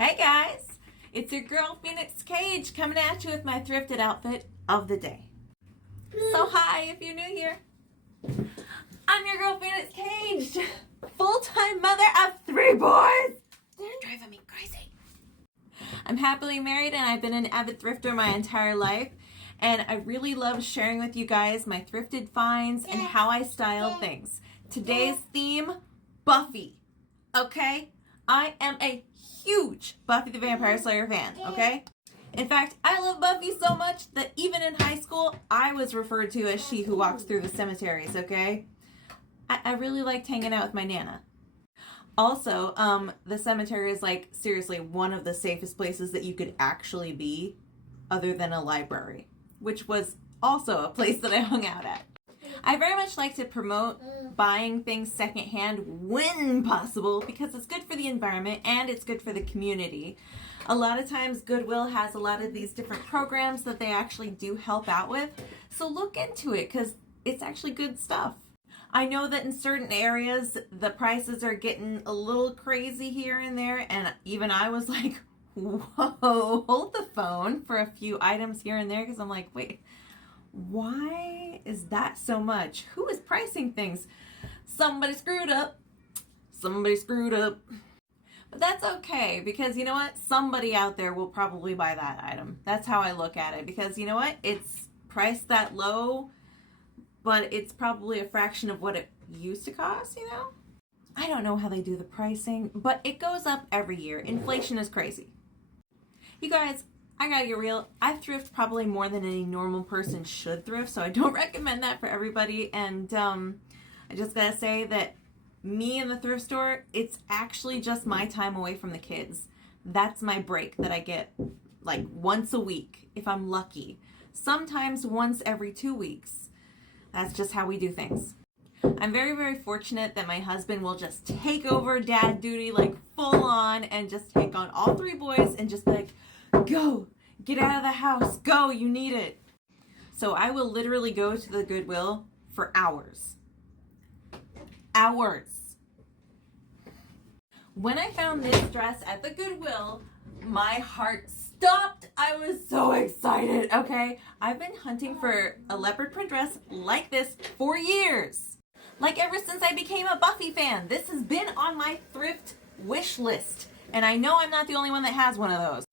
Hey guys, it's your girl Phoenix Cage coming at you with my thrifted outfit of the day. So hi, if you're new here, I'm your girl Phoenix Cage, full-time mother of 3 boys. They're driving me crazy. I'm happily married and I've been an avid thrifter my entire life, and I really love sharing with you guys my thrifted finds and how I style things. Today's theme, Buffy, okay? I am a huge Buffy the Vampire Slayer fan, okay? In fact, I love Buffy so much that even in high school, I was referred to as she who walks through the cemeteries, okay? I really liked hanging out with my Nana. Also, the cemetery is like, seriously, one of the safest places that you could actually be other than a library, which was also a place that I hung out at. I very much like to promote buying things secondhand when possible because it's good for the environment and it's good for the community. A lot of times Goodwill has a lot of these different programs that they actually do help out with, so look into it because it's actually good stuff. I know that in certain areas the prices are getting a little crazy here and there, and even I was like, whoa, hold the phone for a few items here and there because I'm like, wait, why is that so much? Who is pricing things? Somebody screwed up. Somebody screwed up. But that's okay because you know what? Somebody out there will probably buy that item. That's how I look at it because you know what? It's priced that low, but it's probably a fraction of what it used to cost, you know? I don't know how they do the pricing, but it goes up every year. Inflation is crazy. You guys, I gotta get real. I thrift probably more than any normal person should thrift, so I don't recommend that for everybody. And I just gotta say that me in the thrift store, it's actually just my time away from the kids. That's my break that I get like once a week, if I'm lucky. Sometimes once every 2 weeks. That's just how we do things. I'm very, very fortunate that my husband will just take over dad duty like full on and just take on all 3 boys and just be like, go, get out of the house, go, you need it. So I will literally go to the Goodwill for hours. Hours. When I found this dress at the Goodwill, my heart stopped. I was so excited, okay? I've been hunting for a leopard print dress like this for years. Like ever since I became a Buffy fan. This has been on my thrift wish list. And I know I'm not the only one that has one of those.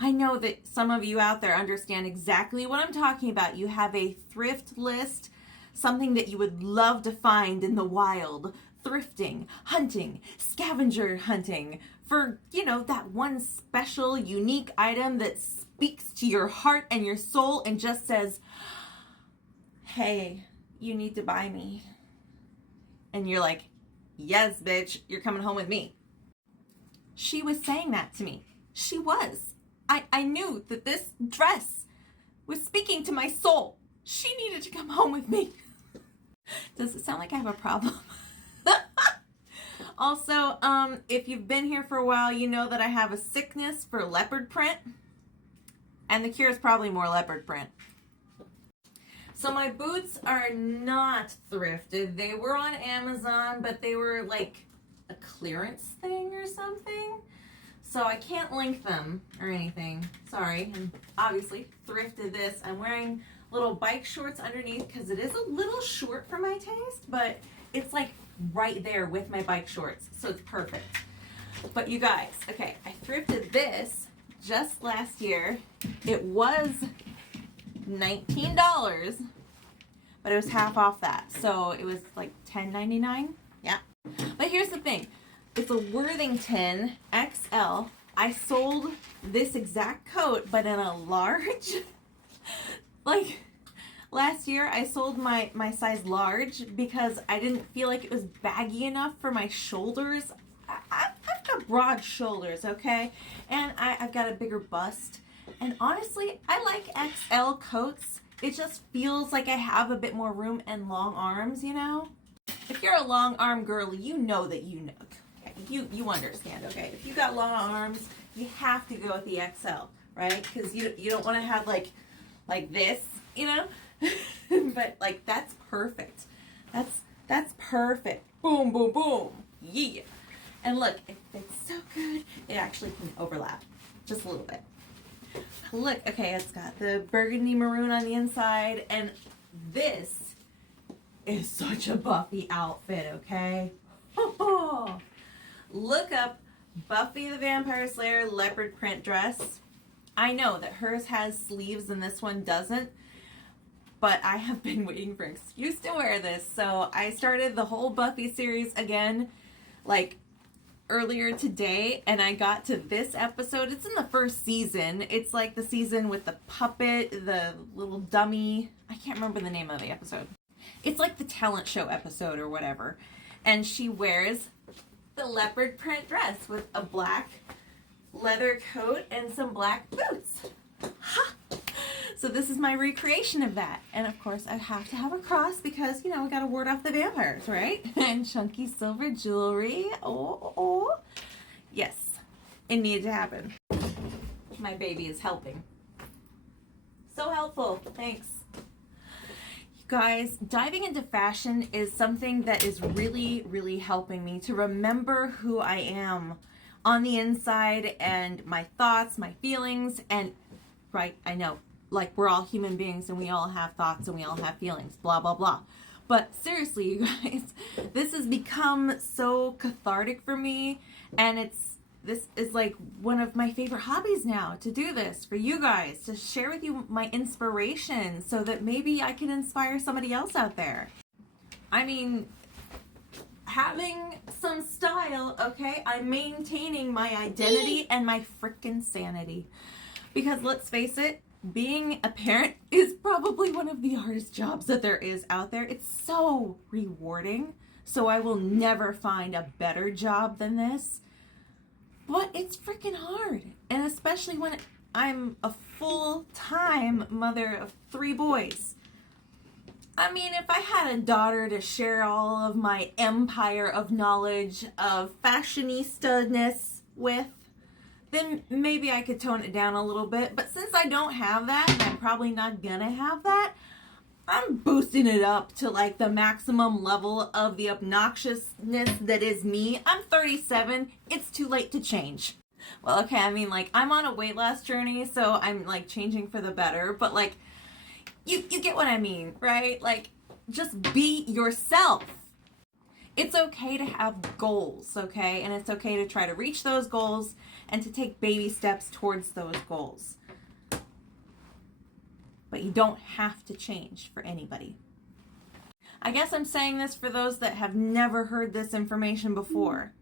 I know that some of you out there understand exactly what I'm talking about. You have a thrift list, something that you would love to find in the wild, thrifting, hunting, scavenger hunting, for, you know, that one special, unique item that speaks to your heart and your soul and just says, hey, you need to buy me. And you're like, yes, bitch, you're coming home with me. She was saying that to me. She was. I knew that this dress was speaking to my soul. She needed to come home with me. Does it sound like I have a problem? Also, if you've been here for a while, you know that I have a sickness for leopard print. And the cure is probably more leopard print. So my boots are not thrifted. They were on Amazon, but they were like a clearance thing or something. So I can't link them or anything. Sorry. And obviously thrifted this. I'm wearing little bike shorts underneath because it is a little short for my taste, but it's like right there with my bike shorts. So it's perfect. But you guys, okay, I thrifted this just last year. It was $19, but it was half off that. So it was like $10.99. Yeah. But here's the thing. It's a Worthington XL. I sold this exact coat, but in a large. Like, last year I sold my size large because I didn't feel like it was baggy enough for my shoulders. I've got broad shoulders, okay? And I've got a bigger bust. And honestly, I like XL coats. It just feels like I have a bit more room and long arms, you know? If you're a long arm girl, you know that you know. You understand, okay? If you got long arms, you have to go with the XL, right? Because you don't want to have like this, you know? But like that's perfect. That's perfect. Boom, boom, boom. Yeah. And look, it fits so good. It actually can overlap just a little bit. Look, okay, it's got the burgundy maroon on the inside, and this is such a Buffy outfit, okay? Look up Buffy the Vampire Slayer leopard print dress. I know that hers has sleeves and this one doesn't, but I have been waiting for an excuse to wear this. So I started the whole Buffy series again, like earlier today, and I got to this episode. It's in the first season. It's like the season with the puppet, the little dummy. I can't remember the name of the episode. It's like the talent show episode or whatever. And she wears the leopard print dress with a black leather coat and some black boots. Ha! So this is my recreation of that. And of course I have to have a cross because, you know, we gotta ward off the vampires, right? And chunky silver jewelry. Oh. Yes, it needed to happen. My baby is helping. So helpful, thanks. You guys, diving into fashion is something that is really, really helping me to remember who I am on the inside and my thoughts, my feelings, and right, I know, like we're all human beings and we all have thoughts and we all have feelings, blah, blah, blah. But seriously, you guys, this has become so cathartic for me, and this is like one of my favorite hobbies now, to do this for you guys, to share with you my inspiration so that maybe I can inspire somebody else out there. I mean, having some style, okay? I'm maintaining my identity and my frickin' sanity. Because let's face it, being a parent is probably one of the hardest jobs that there is out there. It's so rewarding. So I will never find a better job than this. But it's freaking hard. And especially when I'm a full-time mother of 3 boys. I mean, if I had a daughter to share all of my empire of knowledge of fashionista-ness with, then maybe I could tone it down a little bit. But since I don't have that, and I'm probably not gonna have that, I'm boosting it up to like the maximum level of the obnoxiousness that is me. I'm 37. It's too late to change. Well, okay, I mean, like, I'm on a weight loss journey, so I'm like changing for the better. But like, you get what I mean, right? Like, just be yourself. It's okay to have goals, okay? And it's okay to try to reach those goals and to take baby steps towards those goals. But you don't have to change for anybody. I guess I'm saying this for those that have never heard this information before,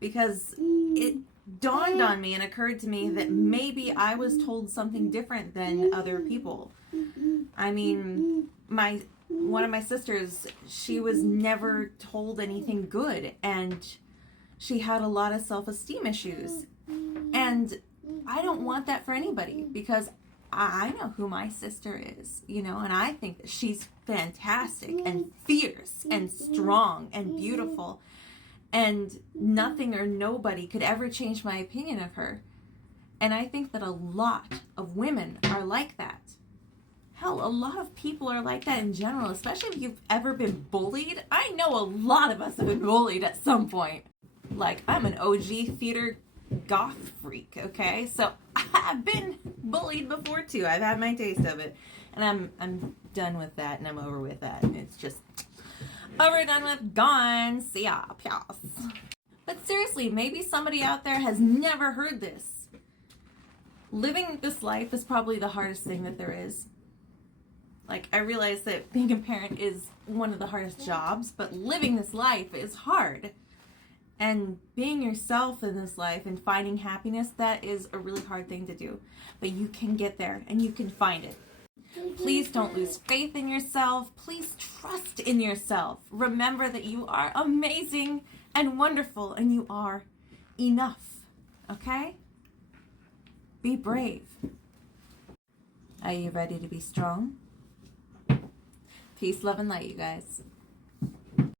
because it dawned on me and occurred to me that maybe I was told something different than other people. I mean, one of my sisters, she was never told anything good, and she had a lot of self-esteem issues. And I don't want that for anybody, because I know who my sister is, you know, and I think that she's fantastic and fierce and strong and beautiful, and nothing or nobody could ever change my opinion of her. And I think that a lot of women are like that. Hell, a lot of people are like that in general, especially if you've ever been bullied. I know a lot of us have been bullied at some point. Like, I'm an OG theater goth freak, okay? So I've been bullied before too. I've had my taste of it, and I'm done with that, and I'm over with that. And it's just over, done with, gone. See ya, peace. But seriously, maybe somebody out there has never heard this. Living this life is probably the hardest thing that there is. Like, I realize that being a parent is one of the hardest jobs, but living this life is hard. And being yourself in this life and finding happiness, that is a really hard thing to do. But you can get there and you can find it. Please don't lose faith in yourself. Please trust in yourself. Remember that you are amazing and wonderful, and you are enough. Okay? Be brave. Are you ready to be strong? Peace, love, and light, you guys.